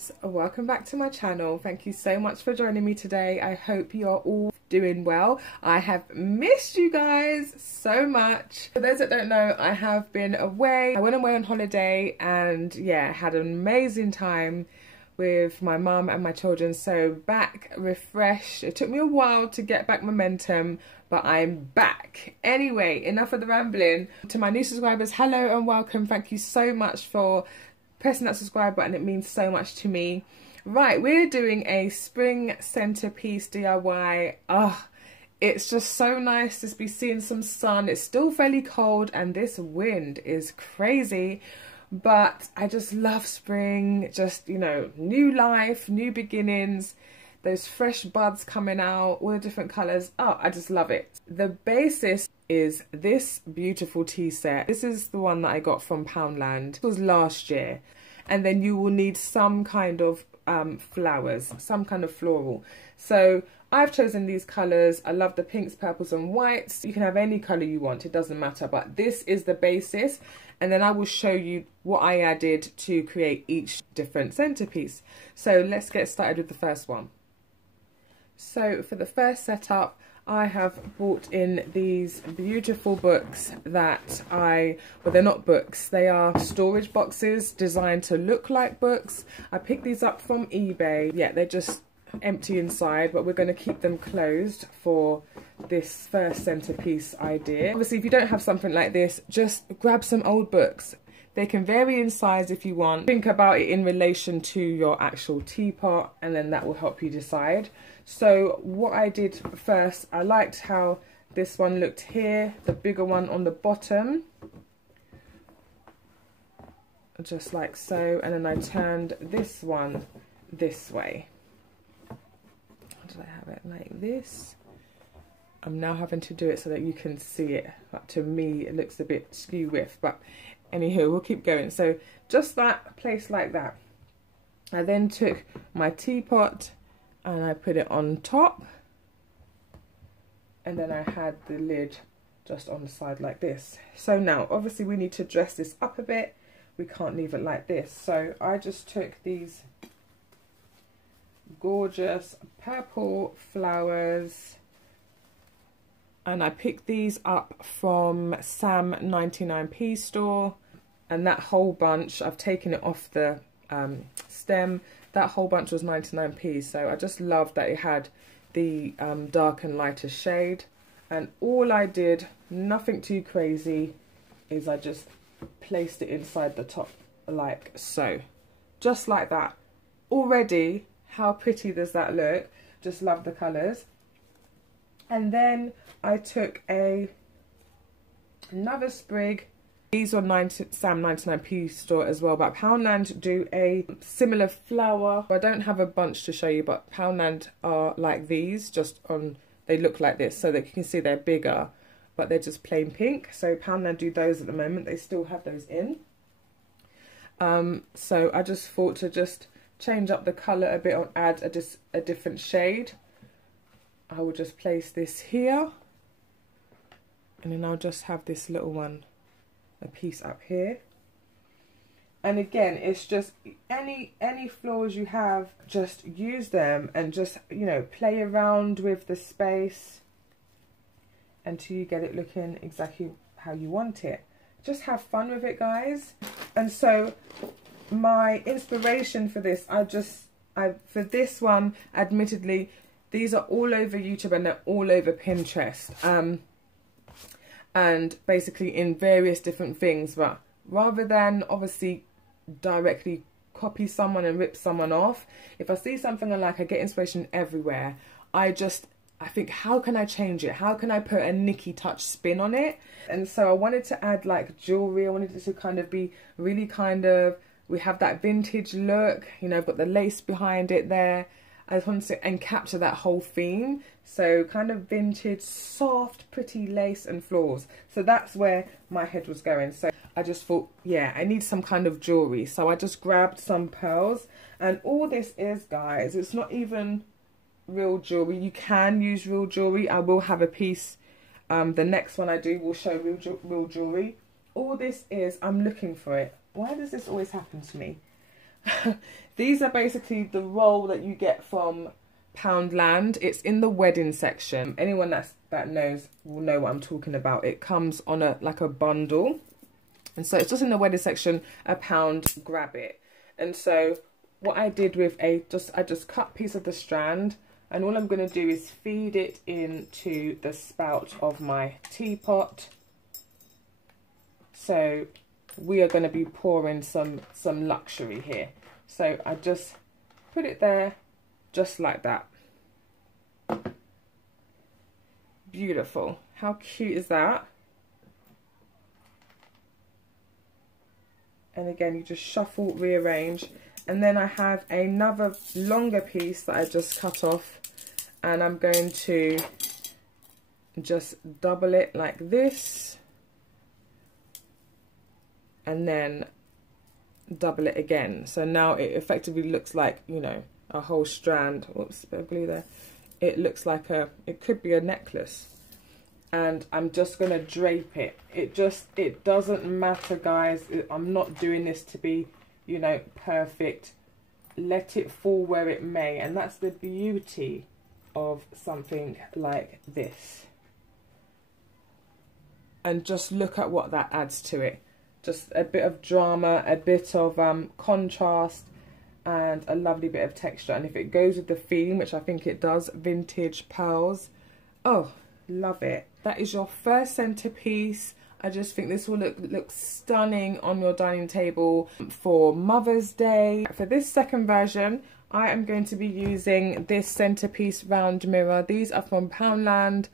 loves, welcome back to my channel. Thank you so much for joining me today. I hope you're all doing well. I have missed you guys so much. For those that don't know, I have been away. I went away on holiday and yeah, had an amazing time with my mum and my children. So back refreshed. It took me a while to get back momentum, but I'm back. Anyway, enough of the rambling. To my new subscribers, hello and welcome. Thank you so much for pressing that subscribe button. It means so much to me. Right, we're doing a spring centerpiece DIY. It's just so nice to be seeing some sun. It's still fairly cold and this wind is crazy, but I just love spring. Just, you know, new life, new beginnings, those fresh buds coming out, all the different colors. I just love it. The basis is this beautiful tea set. This is the one that I got from Poundland. It was last year. And then you will need some kind of flowers, some kind of floral. So I've chosen these colors. I love the pinks, purples and whites. You can have any color you want, it doesn't matter, but this is the basis. And then I will show you what I added to create each different centerpiece. So let's get started with the first one. So for the first setup, I have brought in these beautiful books that well, they're not books, they are storage boxes designed to look like books. I picked these up from eBay. Yeah, they're just empty inside, but we're going to keep them closed for this first centerpiece idea. Obviously, if you don't have something like this, just grab some old books. They can vary in size if you want. Think about it in relation to your actual teapot, and then that will help you decide. So what I did first, I liked how this one looked here, the bigger one on the bottom, just like so, and then I turned this one this way. Did I have it like this? I'm now having to do it so that you can see it, but to me it looks a bit skew-whiff, but anywho, we'll keep going. So just that, placed like that. I then took my teapot and I put it on top, and then I had the lid just on the side like this. So now obviously we need to dress this up a bit. We can't leave it like this. So I just took these gorgeous purple flowers and I picked these up from Sam 99p store, and that whole bunch, I've taken it off the stem. That whole bunch was 99p, so I just loved that it had the dark and lighter shade. And all I did, nothing too crazy, is I just placed it inside the top like so. Just like that. Already, how pretty does that look? Just love the colours. And then I took another sprig. These are Sam 99p store as well, but Poundland do a similar flower. I don't have a bunch to show you, but Poundland are like these, just on, they look like this, so that you can see they're bigger, but they're just plain pink. So Poundland do those at the moment. They still have those in. So I just thought to just change up the colour a bit, or add a different shade. I will just place this here, and then I'll just have this little one, a piece up here. And again, it's just any flowers you have, just use them and just, you know, play around with the space until you get it looking exactly how you want it. Just have fun with it, guys. And so my inspiration for this, for this one, admittedly, these are all over YouTube and they're all over Pinterest. And basically in various different things, but rather than obviously directly copy someone and rip someone off, if I see something I like, I get inspiration everywhere. I think, how can I change it? How can I put a Nikki touch spin on it? And so I wanted to add like jewelry. I wanted it to kind of be really kind of, we have that vintage look, you know, I've got the lace behind it there. I just wanted to capture that whole theme. So kind of vintage, soft, pretty lace and florals. So that's where my head was going. So I just thought, yeah, I need some kind of jewelry. So I just grabbed some pearls. And all this is, guys, it's not even real jewelry. You can use real jewelry. I will have a piece. The next one I do will show real jewelry. All this is, I'm looking for it. Why does this always happen to me? These are basically the roll that you get from Poundland. It's in the wedding section. Anyone that knows will know what I'm talking about. It comes on like a bundle, and so it's just in the wedding section. £1, grab it. And so what I did with I just cut a piece of the strand, and all I'm going to do is feed it into the spout of my teapot. So we are going to be pouring some luxury here. So I just put it there, just like that. Beautiful. How cute is that? And again, you just shuffle, rearrange. And then I have another longer piece that I just cut off. And I'm going to just double it like this. And then double it again. So now it effectively looks like, you know, a whole strand. Whoops, bit of glue there. It looks like it could be a necklace. And I'm just going to drape it. It doesn't matter, guys. I'm not doing this to be, you know, perfect. Let it fall where it may. And that's the beauty of something like this. And just look at what that adds to it. Just a bit of drama, a bit of contrast, and a lovely bit of texture. And if it goes with the theme, which I think it does, vintage pearls, oh, love it. That is your first centerpiece. I just think this will look stunning on your dining table for Mother's Day. For this second version, I am going to be using this centerpiece round mirror. These are from Poundland.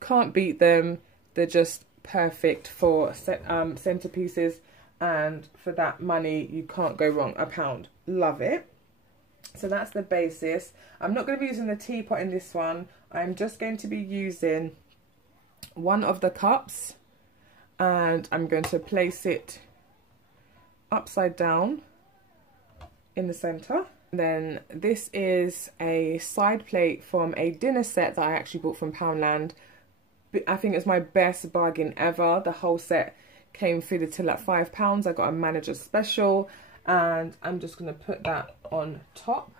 Can't beat them. They're just perfect for centerpieces, and for that money you can't go wrong. £1, love it. So that's the basis. I'm not going to be using the teapot in this one. I'm just going to be using one of the cups, and I'm going to place it upside down in the center. Then this is a side plate from a dinner set that I actually bought from Poundland. I think it's my best bargain ever. The whole set came fitted to like £5. I got a manager's special, and I'm just going to put that on top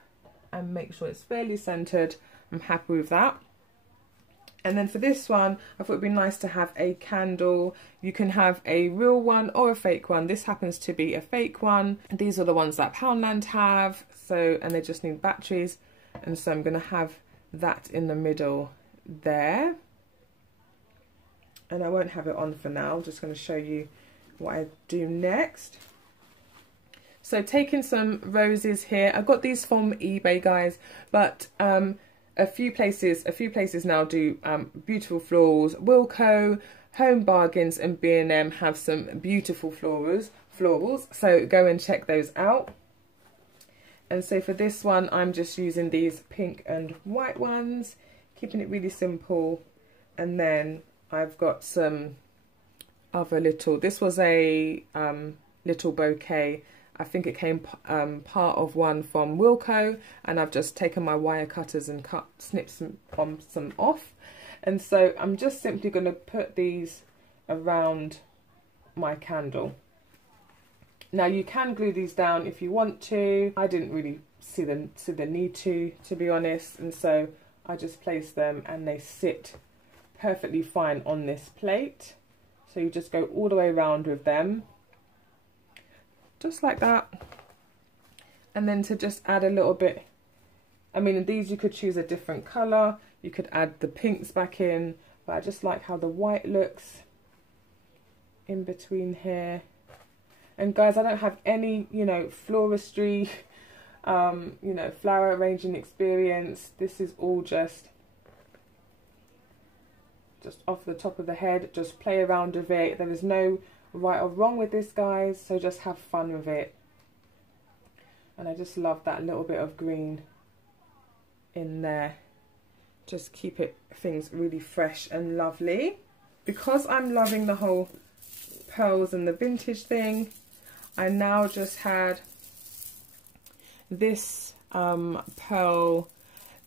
and make sure it's fairly centered. I'm happy with that. And then for this one, I thought it'd be nice to have a candle. You can have a real one or a fake one. This happens to be a fake one. These are the ones that Poundland have. So, and they just need batteries. And so I'm going to have that in the middle there. And I won't have it on for now. I'm just going to show you what I do next. So taking some roses here. I got these from eBay, guys, but a few places now do beautiful florals. Wilko, Home Bargains, and B&M have some beautiful florals. So go and check those out. And so for this one, I'm just using these pink and white ones, keeping it really simple. And then I've got some other little, this was a little bouquet. I think it came part of one from Wilko, and I've just taken my wire cutters and snipped some off. And so I'm just simply going to put these around my candle. Now you can glue these down if you want to. I didn't really see the need to be honest, and so I just place them and they sit perfectly fine on this plate. So you just go all the way around with them, just like that. And then to just add a little bit, I mean, these you could choose a different colour, you could add the pinks back in, but I just like how the white looks in between here. And guys, I don't have any, you know, floristry, you know, flower arranging experience. This is all just off the top of the head. Just play around with it. There is no right or wrong with this, guys, so just have fun with it. And I just love that little bit of green in there. Just keep things really fresh and lovely. Because I'm loving the whole pearls and the vintage thing, I now just had this pearl.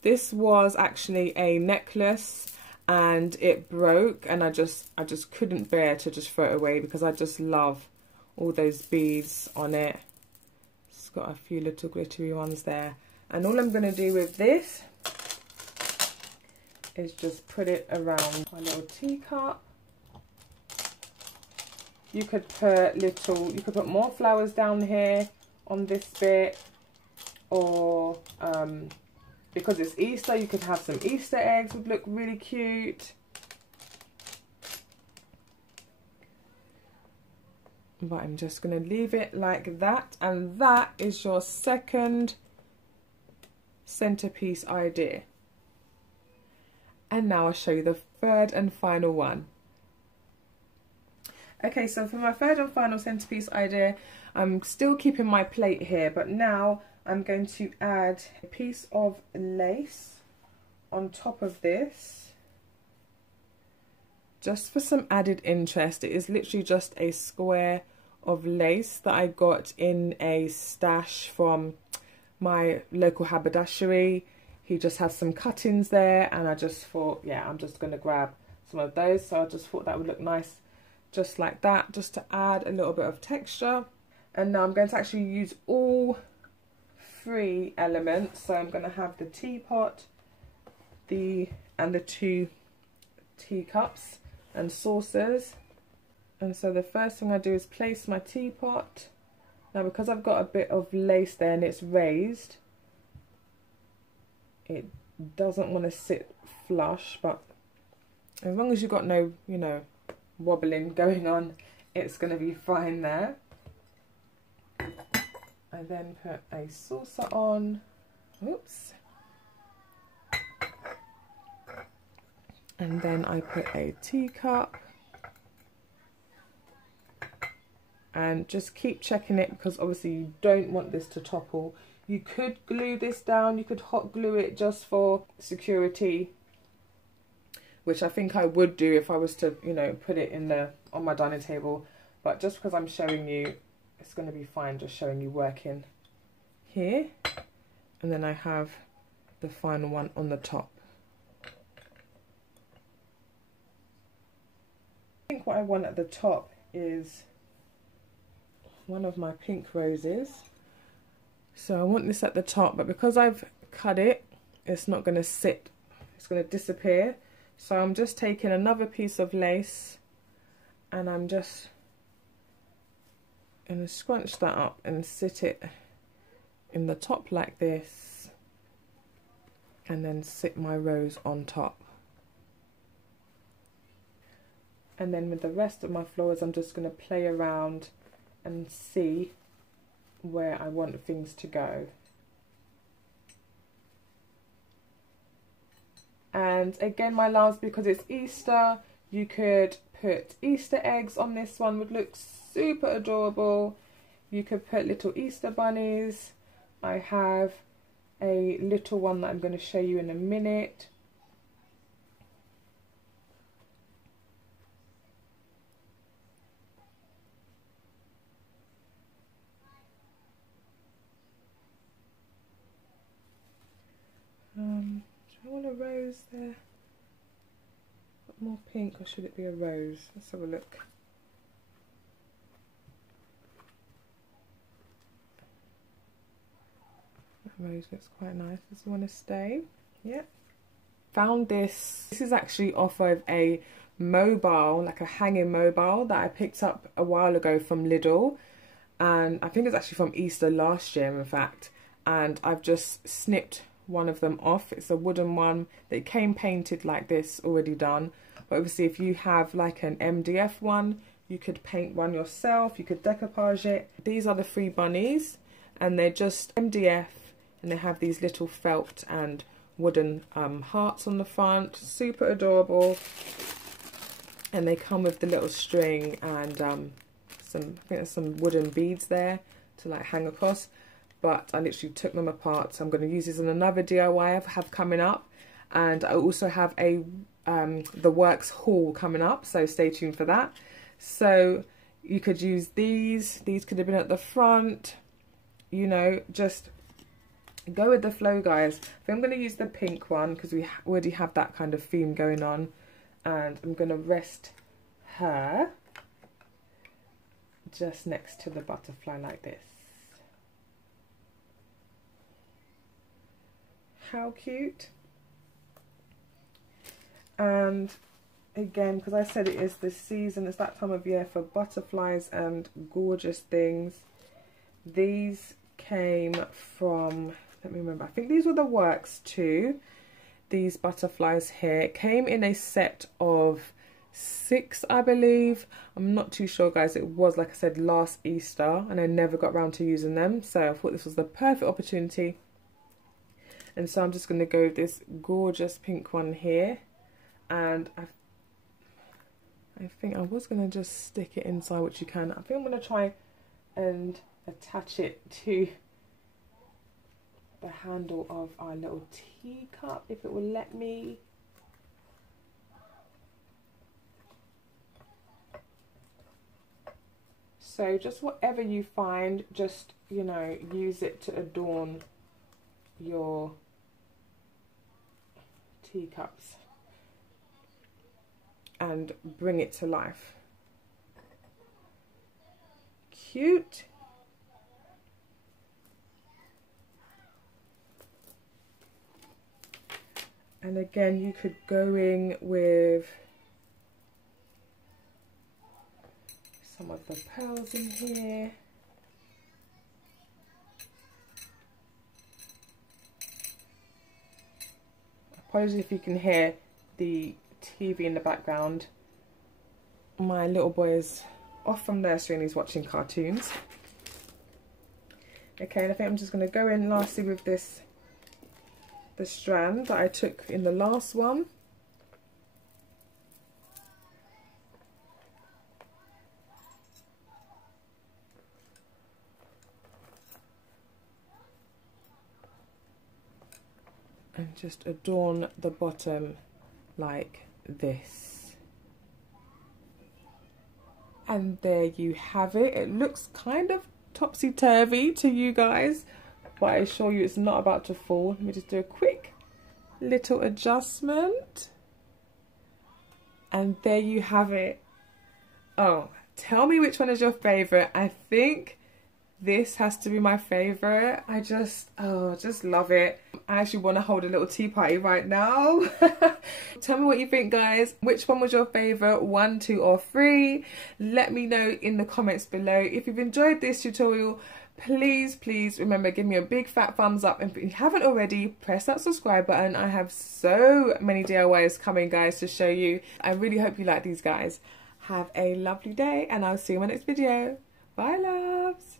This was actually a necklace and it broke, and I just couldn't bear to just throw it away because I just love all those beads on it. It's got a few little glittery ones there. And all I'm going to do with this is just put it around my little teacup. You could put more flowers down here on this bit, or because it's Easter, you could have some Easter eggs, would look really cute. But I'm just going to leave it like that, and that is your second centerpiece idea. And now I'll show you the third and final one. Okay, so for my third and final centerpiece idea, I'm still keeping my plate here, but now I'm going to add a piece of lace on top of this, just for some added interest. It is literally just a square of lace that I got in a stash from my local haberdashery. He just has some cuttings there, and I just thought, yeah, I'm just going to grab some of those. So I just thought that would look nice just like that, just to add a little bit of texture. And now I'm going to actually use all three elements. So I'm going to have the teapot, and the two teacups and saucers. And so the first thing I do is place my teapot. Now, because I've got a bit of lace there and it's raised, it doesn't want to sit flush, but as long as you've got no, you know, wobbling going on, it's going to be fine there. I then put a saucer on. Oops. And then I put a teacup. And just keep checking it, because obviously you don't want this to topple. You could glue this down, you could hot glue it just for security, which I think I would do if I was to, you know, put it in on my dining table. But just because I'm showing you, it's going to be fine just showing you working here. And then I have the final one on the top. I think what I want at the top is one of my pink roses. So I want this at the top, but because I've cut it, it's not going to sit, it's going to disappear. So I'm just taking another piece of lace, and I'm just going to scrunch that up and sit it in the top like this, and then sit my rose on top. And then with the rest of my flowers, I'm just going to play around and see where I want things to go. And again, my loves, because it's Easter, you could put Easter eggs on this one, would look super adorable. You could put little Easter bunnies. I have a little one that I'm going to show you in a minute. Do I want a rose there? Got more pink, or should it be a rose? Let's have a look. That rose looks quite nice. Does it want to stay? Yeah. Found this. This is actually off of a mobile, like a hanging mobile that I picked up a while ago from Lidl. And I think it's actually from Easter last year, in fact. And I've just snipped one of them off. It's a wooden one that came painted like this, already done. But obviously if you have like an MDF one, you could paint one yourself, you could decoupage it. These are the 3 bunnies, and they're just MDF, and they have these little felt and wooden hearts on the front. Super adorable. And they come with the little string and I think there's some wooden beads there to like hang across. But I literally took them apart, so I'm going to use this in another DIY I have coming up. And I also have a the works haul coming up, so stay tuned for that. So you could use these could have been at the front, you know, just go with the flow, guys. So I'm going to use the pink one because we already have that kind of theme going on, and I'm going to rest her just next to the butterfly like this. How cute. And again, because I said it is the season, it's that time of year for butterflies and gorgeous things. These came from, let me remember, I think these were the Works too. These butterflies here. It came in a set of 6, I believe. I'm not too sure, guys. It was, like I said, last Easter, and I never got around to using them, so I thought this was the perfect opportunity. And so I'm just going to go with this gorgeous pink one here, and I think I was going to just stick it inside, which you can. I think I'm going to try and attach it to the handle of our little teacup, if it will let me. So just whatever you find, just, you know, use it to adorn your teacups and bring it to life. Cute. And again, you could go in with some of the pearls in here. Apologies if you can hear the TV in the background. My little boy is off from nursery and he's watching cartoons. Okay, and I think I'm just going to go in lastly with this, the strand that I took in the last one. And just adorn the bottom like this. And there you have it. It looks kind of topsy-turvy to you guys, but I assure you it's not about to fall. Let me just do a quick little adjustment. And there you have it. Oh, tell me which one is your favourite. I think this has to be my favourite. I just love it. I actually want to hold a little tea party right now. Tell me what you think, guys. Which one was your favourite? 1, 2 or 3? Let me know in the comments below. If you've enjoyed this tutorial, please remember, give me a big fat thumbs up, and if you haven't already, press that subscribe button. I have so many DIYs coming, guys, to show you. I really hope you like these, guys. Have a lovely day, and I'll see you in my next video. Bye, loves.